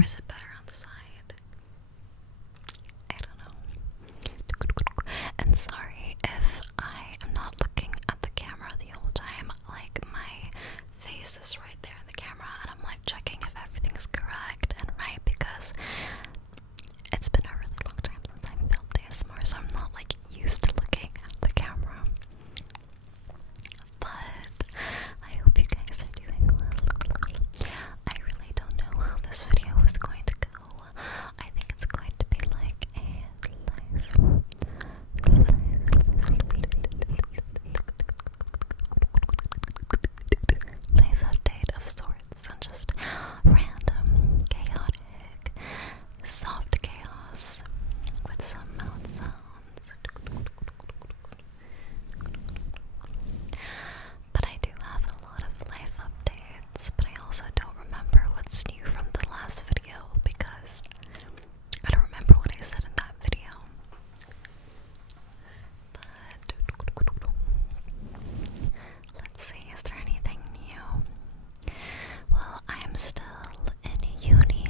Or is it better on the side? I don't know. And sorry if I am not looking at the camera the whole time. Like, my face is right there in the camera, and I'm like checking if everything's correct and right, because it's been a really long time since I filmed ASMR, so I'm not like used to looking at the camera. But I hope you guys are doing well. I really don't know how this video is going to go. I think it's going to be like a life update of sorts, and just random, chaotic, soft chaos with some mouth sounds. But I do have a lot of life updates, but I also don't remember what's new from the last video because I don't remember what I said in that video. But let's see, is there anything new? Well, I am still in uni.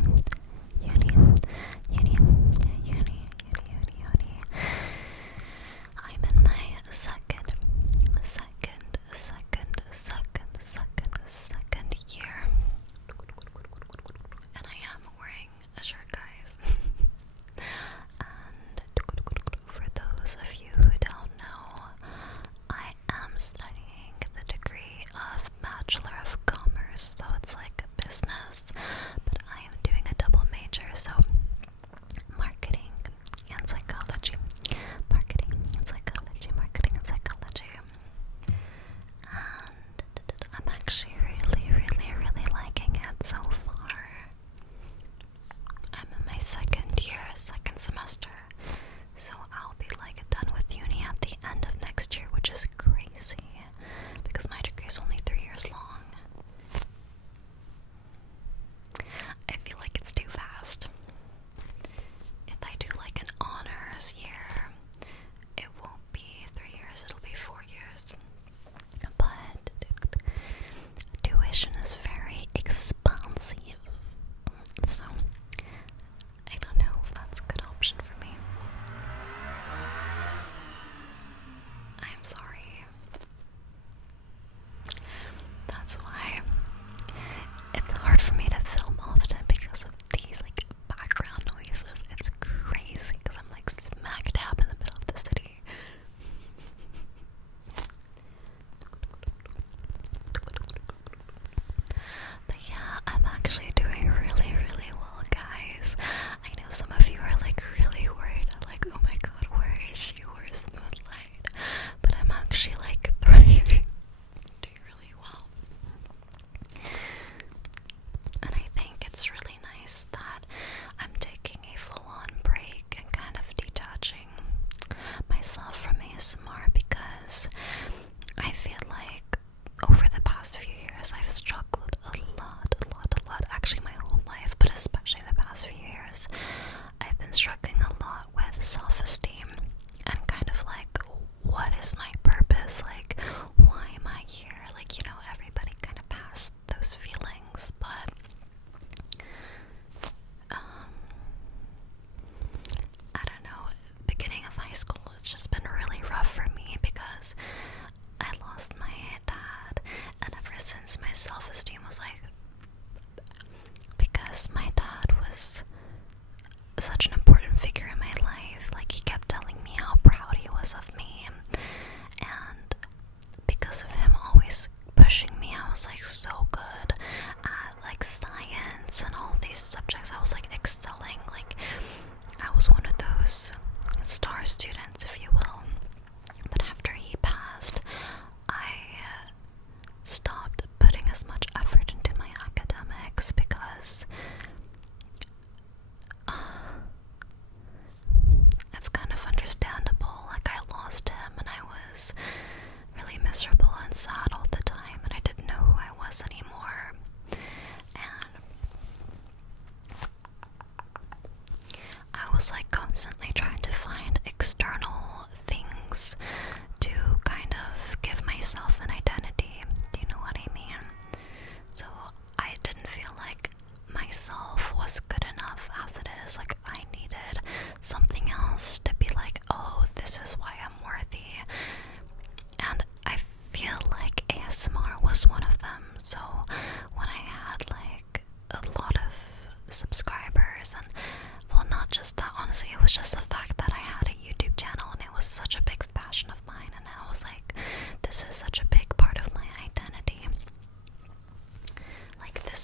I'm in my second year, and I am wearing a shirt, guys. And for those of you who don't know, I am studying the degree of Bachelor of Commerce, so it's like a business, but I am doing a double major, so marketing and psychology. Marketing and psychology. And I'm actually really liking it so far. I'm in my second year, second semester, so I'll be like done with uni at the end of next year, which is crazy because my degree is only 3 years long. I feel like it's too fast. If I do like an honors year, it won't be 3 years, it'll be 4 years. But tuition is very expensive, so I don't know if that's a good option for me. I'm sorry. That's why it's hard for me to film often because of these like background noises. It's crazy because I'm like smack dab in the middle of the city. But yeah, I'm actually doing really well, guys. I know some of you are like really worried, like, oh my god, where is she? Where's Moonlight? But I'm actually like thriving, doing really well. And I think it's really nice that I'm taking a full-on break and kind of detaching myself from ASMR, because I feel like over the past few years I've struggled a lot. Actually my whole life, but especially the past few years, I've been struggling a lot with self-esteem and kind of like, what is my purpose? Like, why am I here? Like, you know, everybody kind of passed those feelings, but I don't know, beginning of high school, it's just been really rough for me because I lost my dad, and ever since my self-esteem was like, because my dad was such an important figure in my life, like he kept telling me how proud he was of me, and because of him always pushing me, I was like so good at like science and all these subjects. I was like excelling, like I was one of those star students, if you will. But after he passed, I stopped putting as much effort into my academics because it's kind of understandable. Like, I lost him and I was really miserable and sad all the time, and I didn't know who I was anymore.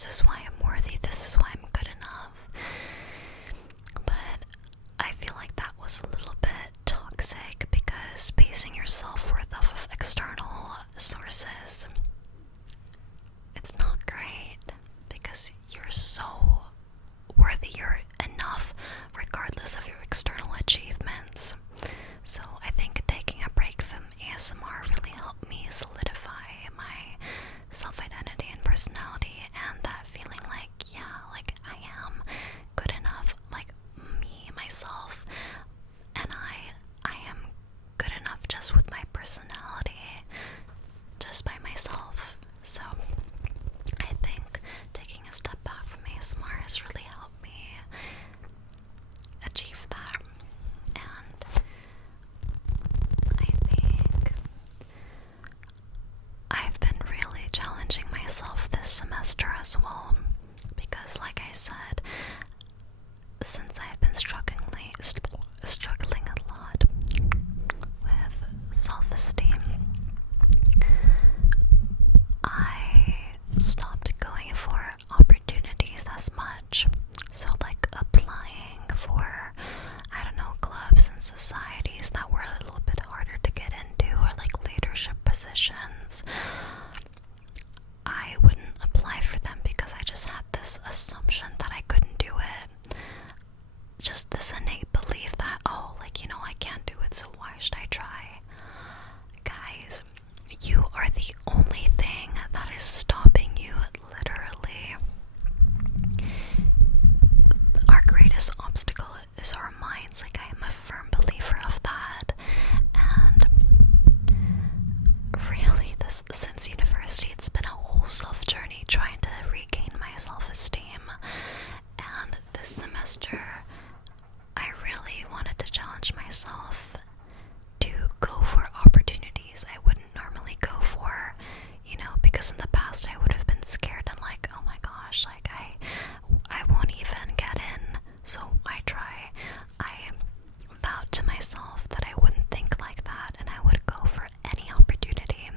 this is why I'm worthy, this is why I'm good enough. But I feel like that was a little bit toxic, because basing your self-worth off of external sources, it's not great, because you're so worthy, you're enough regardless of your external achievements. So I think taking a break from ASMR really helped me solidify my self-identity and personality, and that feeling like, yeah, like I am good enough, like me, myself, and I am good enough just with my personality, just by myself. So I think taking a step back from ASMR has really helped me achieve that. And I think I've been really challenging myself this semester as well, because like I said, since I've been struggling a lot with self-esteem, I stopped going for opportunities as much. So like applying for, I don't know, clubs and societies that were a little bit harder to get into, or like leadership positions, I wouldn't apply for them because I just had this assumption that I couldn't do it. Just this innate belief that, oh, like, you know, I can't do it, so why should I try? Guys, you are the only thing that is stopping you, literally. Our greatest obstacle is our minds. Like, I am a firm believer of that. And really, since university, it's been a whole self-journey trying to regain my self-esteem. And this semester, I really wanted to challenge myself to go for opportunities I wouldn't normally go for, you know, because in the past I would have been scared and like, oh my gosh, like I won't even get in, so I try. I vowed to myself that I wouldn't think like that and I would go for any opportunity.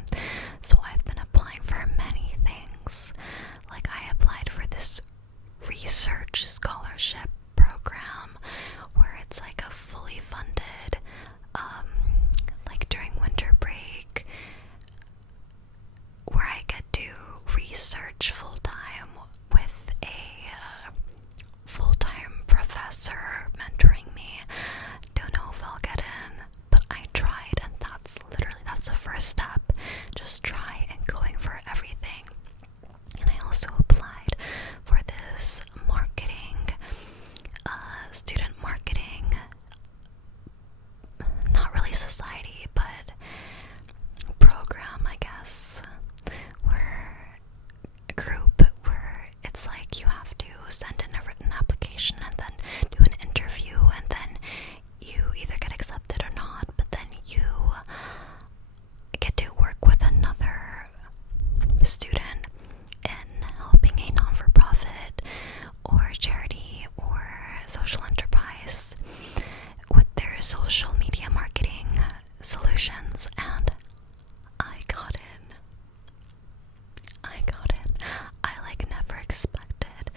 So I've been applying for many things. Like, I applied for this research scholarship program where it's like a fully funded, like during winter break, where I get to research full-time with a full-time professor mentoring me. Don't know if I'll get in, but I tried, and that's the first step. Just try and going for everything. And I also applied for this marketing, student marketing, not really society, but program, I guess, where a group where it's like you have to send in a written application and then do an interview, and then you either get accepted or not, but then you get to work with another student in helping a non-for-profit or charity or social enterprise with their social media marketing solutions. And I got in. I like never expected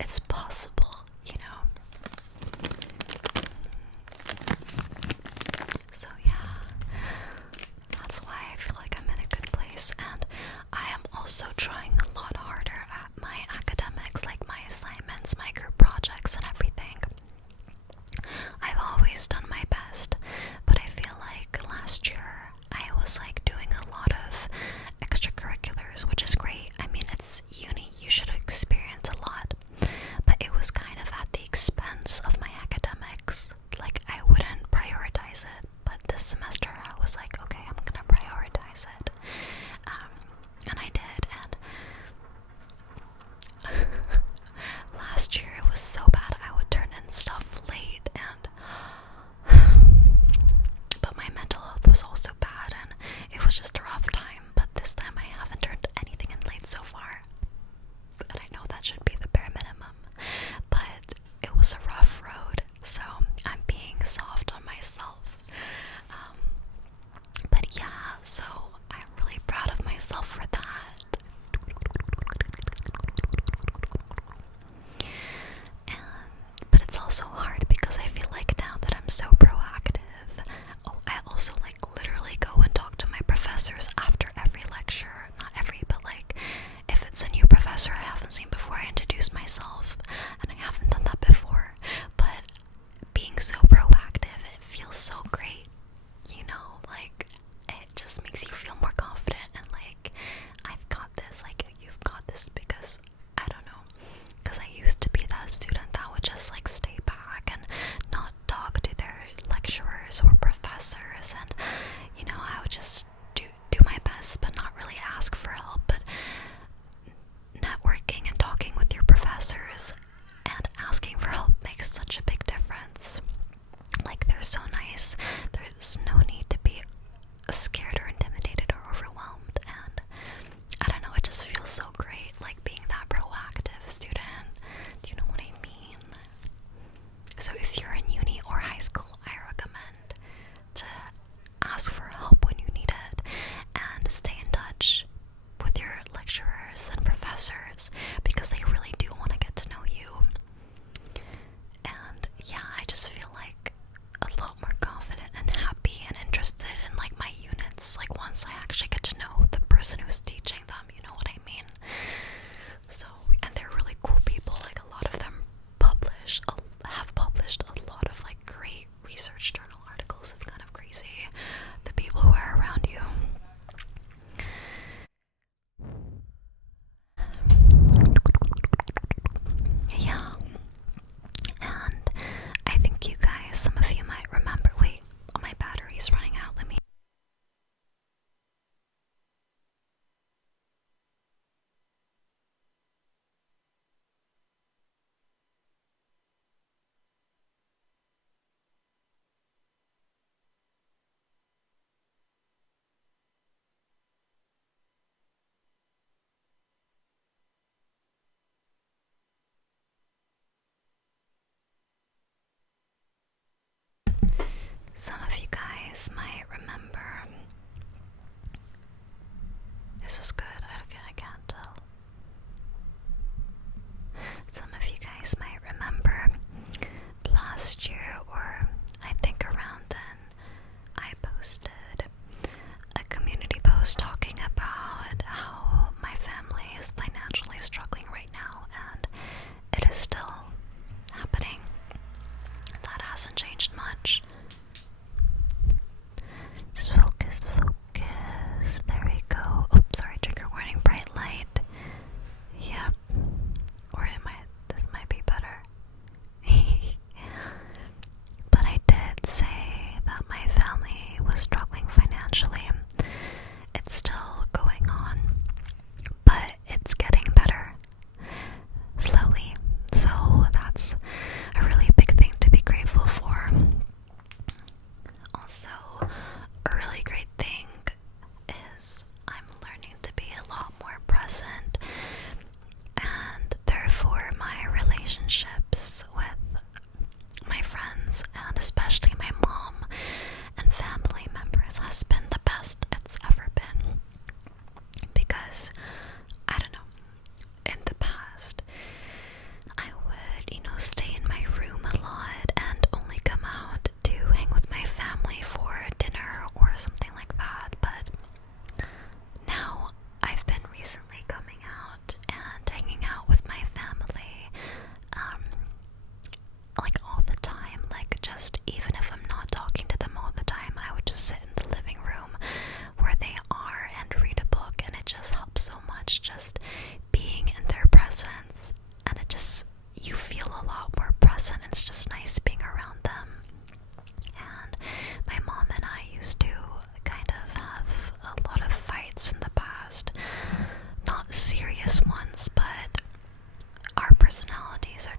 it's possible, you know. So yeah, that's why I feel like I'm in a good place, and I am also trying a lot harder at my academics, like my assignments, my group projects, and everything. I've always done my best, but I feel like last year I was like doing a lot of extracurriculars, which is great. I mean, it's uni, you should experience a lot, but it was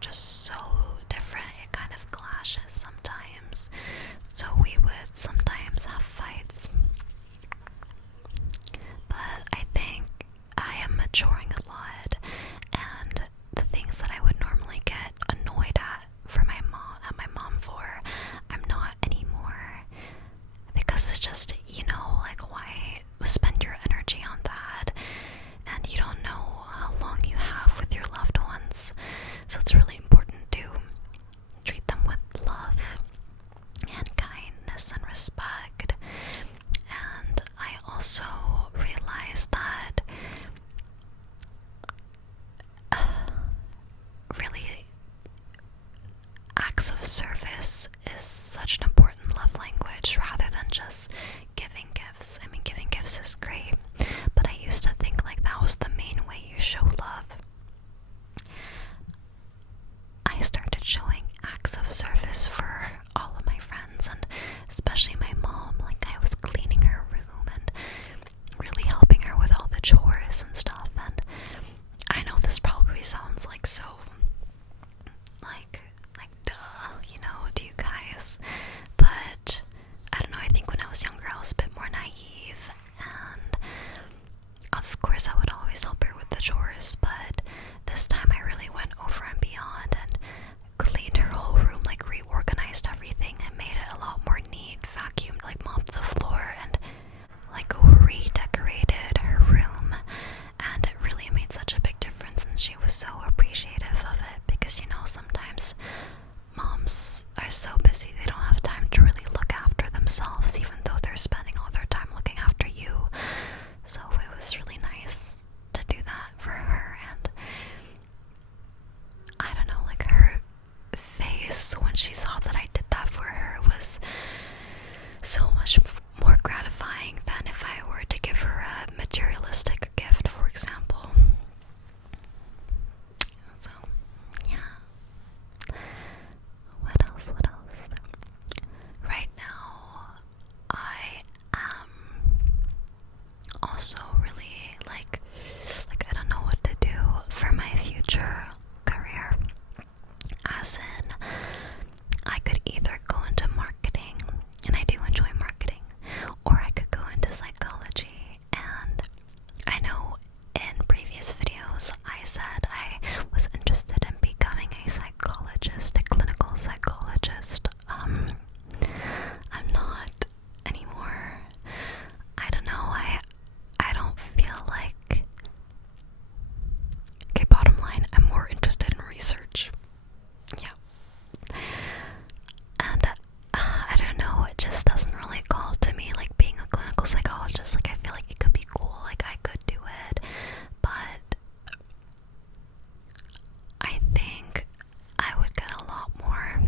just so different. It kind of clashes sometimes. So we would sometimes have fights. But I think I am maturing a lot, and the things that I would normally get annoyed at my mom for, I'm not anymore. Because it's just, like, why spend your energy on that? And you don't know how long you have with your loved ones. So it's really important to treat them with love and kindness and respect. And I also realized that really acts of service is such an important love language rather than just giving gifts. I mean, giving gifts is great, but I used to think like that was the main way you show love. I started showing acts of service for all of my friends, and especially my mom. Like, I was cleaning her room and really helping her with all the chores and stuff. And I know this probably sounds like so like duh, to you guys, but I don't know, I think when I was younger I was a bit more naive, and of course I would always help her with the chores, but this time I really went over and beyond and cleaned her whole room, like reorganized everything and made it a lot more neat, vacuumed, like mopped the floor, and like redecorated her room. And it really made such a big difference, and she was so appreciative of it, because sometimes moms are so busy they don't have time to really look after themselves, even though they're spending all their time looking after you. So it was really nice to do that for her, and I don't know, like, her face when she saw that I did that for her was so much more gratifying than if I were to give her a materialistic gift, for example. So, yeah. What else? Right now, I am also really like I don't know what to do for my future career. As in, I could either go into marketing, and I do enjoy marketing, or I could go into psychology. And I know in previous videos I said I was interested in becoming a psychologist, a clinical psychologist. I'm not anymore. I don't know, I don't feel like, okay, bottom line, I'm more interested in research. Yeah. And I don't know, it just doesn't really call to me, like, being a clinical psychologist. Like, I feel like it could be cool, like I could do it, but I think I would get a lot more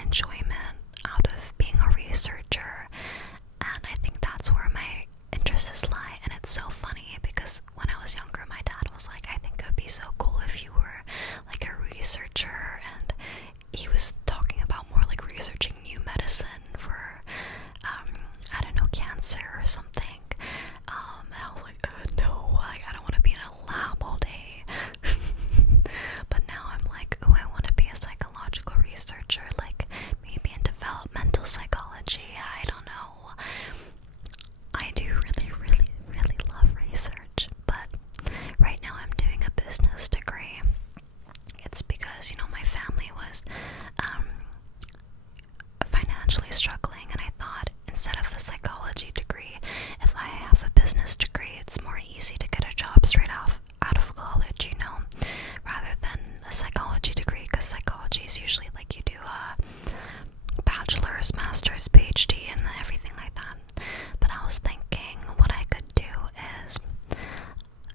enjoyment out of being a researcher, and I think that's where my interests lie. And it's so funny because when I was younger, my dad was like, I think it would be so cool if you were like a researcher, and he was talking about more like researching new medicine for I don't know, cancer or something, and I was like, no, I don't want to be in a lab all day. But now I'm like, oh, I want to be a psychological researcher, like maybe in developmental psychology. I don't know. I do really, really, really love research, but right now I'm doing a business degree. It's because, my family was financially struggling, and I thought, instead of a psychology degree, if I have a business degree, it's more easy to get a job straight out of college, rather than a psychology degree, because psychology is usually like you do a bachelor's, master's, PhD, and everything like that. But I was thinking what I could do is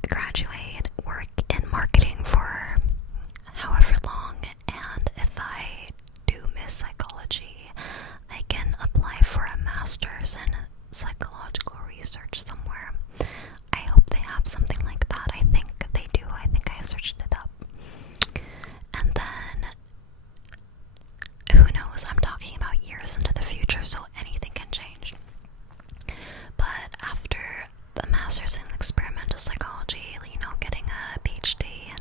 graduate, work in marketing for however long, and if I do miss psychology, I can apply for a master's in psychological research somewhere. I hope they have something like that. I think they do. I think I searched it up. And then, who knows? I'm talking about years into the future, so anything can change. But after the master's in experimental psychology, getting a PhD and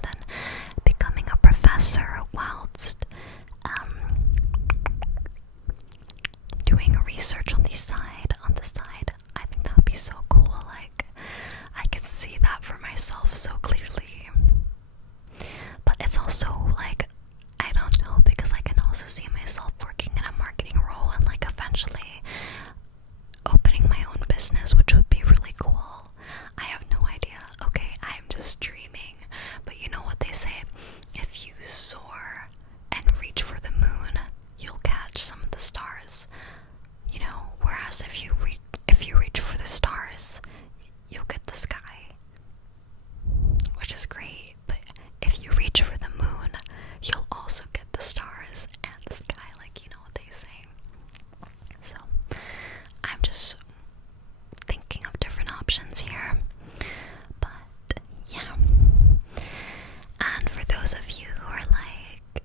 soar and reach for the moon, you'll catch some of the stars. You know, whereas if you reach for the stars, you'll get the sky, which is great. But if you reach for the moon, you'll also get the stars and the sky, like, you know what they say. So I'm just thinking of different options here. But yeah. And for those of you who are like,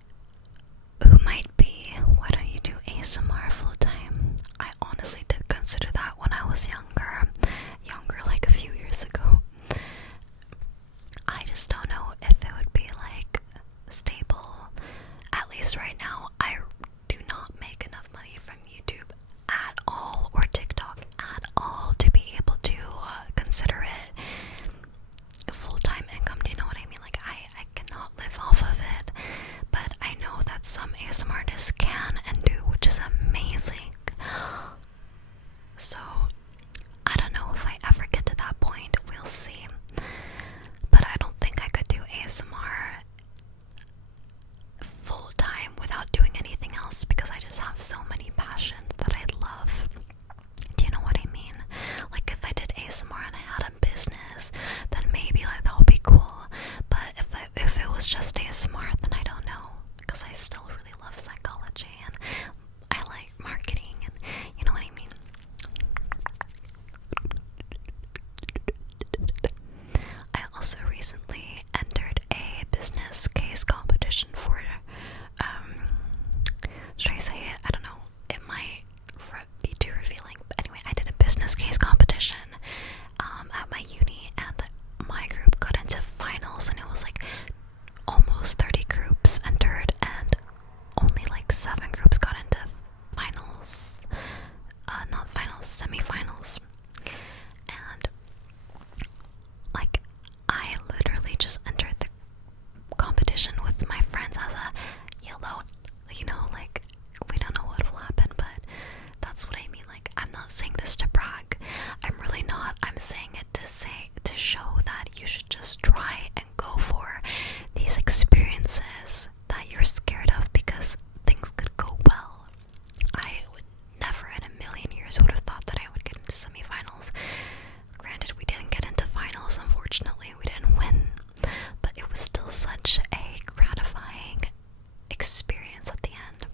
who might be, why don't you do ASMR full time? I honestly did consider that when I was younger, like a few years ago. I just don't know if it would be like stable. At least right now, I do not make enough money from YouTube at all, or TikTok at all, to be able to consider it full-time income. Do you know what I mean? Like, I cannot live off of it, but I know that some ASMR artists can and do, which is amazing. So I don't know if I ever get to that point. We'll see. But I don't think I could do ASMR full time without doing anything else, because I just have so many passions that I love. Do you know what I mean? Like, if I did ASMR and I had a business, then maybe like that would be cool. But if it was just ASMR, then I don't know, because I still really love psychology and I like marketing, and you know what I mean. I also recently entered a business case competition for, should I say it? I don't know. It might be too revealing. But anyway, I did a business case competition at my uni, and my group got into finals, and it was like almost 30 groups entered, and only like 7 groups got into finals. Not finals, semi-finals. And like, I literally just entered the competition with my friends as a yellow, you know, like, we don't know what will happen, but that's what I mean. Like, I'm not saying this to brag. I'm really not. I'm saying it to show that you should just try and go for these experiences that you're scared of, because things could go well. I would never in a million years would have thought that I would get into semifinals. Granted, we didn't get into finals, unfortunately. We didn't win, but it was still such a gratifying experience at the end,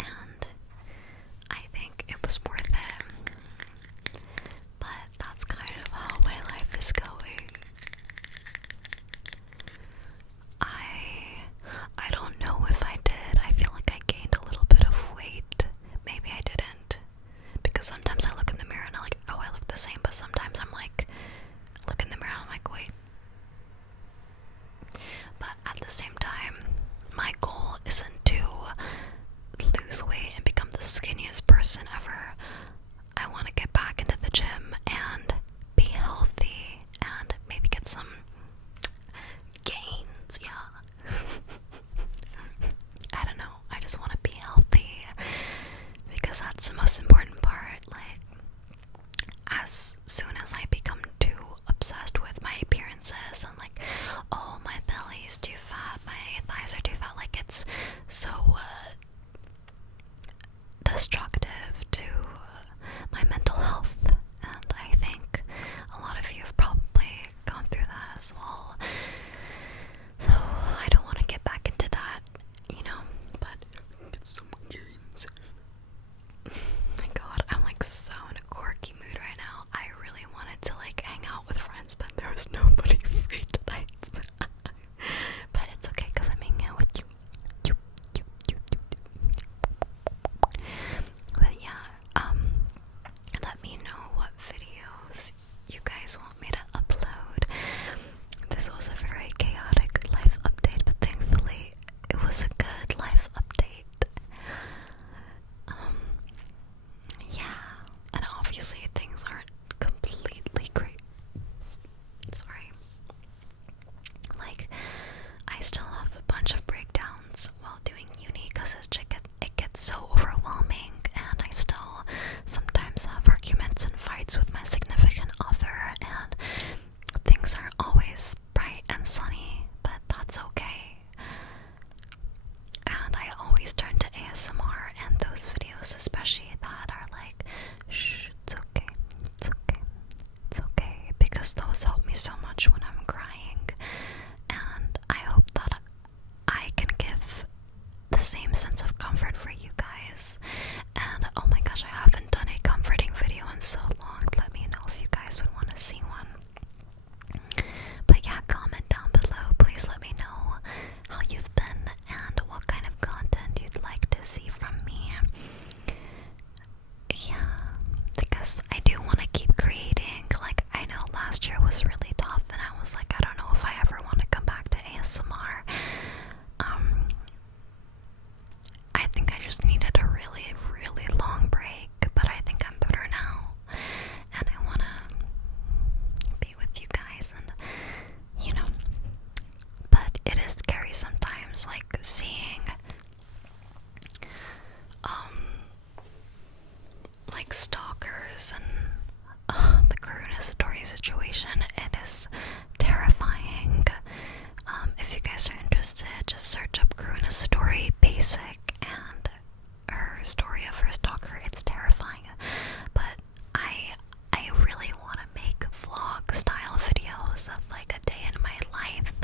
and I think it was worth it. But that's kind of how my life is going. I don't know if I did. I feel like I gained a little bit of weight. Maybe I didn't, because sometimes I look in the mirror and I'm like, oh, I look the same, but sometimes I'm like, look in the mirror and I'm like, wait. But at the same time, my goal isn't to lose weight and become the skinniest person ever. I want to get back into the gym and be healthy and maybe get some gains, yeah. I don't know, I just want to be healthy, because that's the most important part. Like, as soon as I become too obsessed with my appearances and like, oh, my belly's too fat, my thighs are too fat, like, it's so destructive to my mental health, and I think a lot of you have probably gone through that as well. So I don't want to get back into that, you know, but it's so much gains. My god, I'm like so in a quirky mood right now. I really wanted to like hang out with friends, but there was nobody free tonight. But it's okay, because I'm hanging out with you. But yeah, let me know what videos you guys want me to upload. This was a very chaotic life update, but thankfully it was a good life update. Yeah, and obviously things aren't completely great. Sorry. Like, I still have a bunch of breakdowns while doing uni, because it gets so overwhelming, and I still sometimes have arguments and fights with my significant other, and things aren't always bright and sunny, but that's okay. life.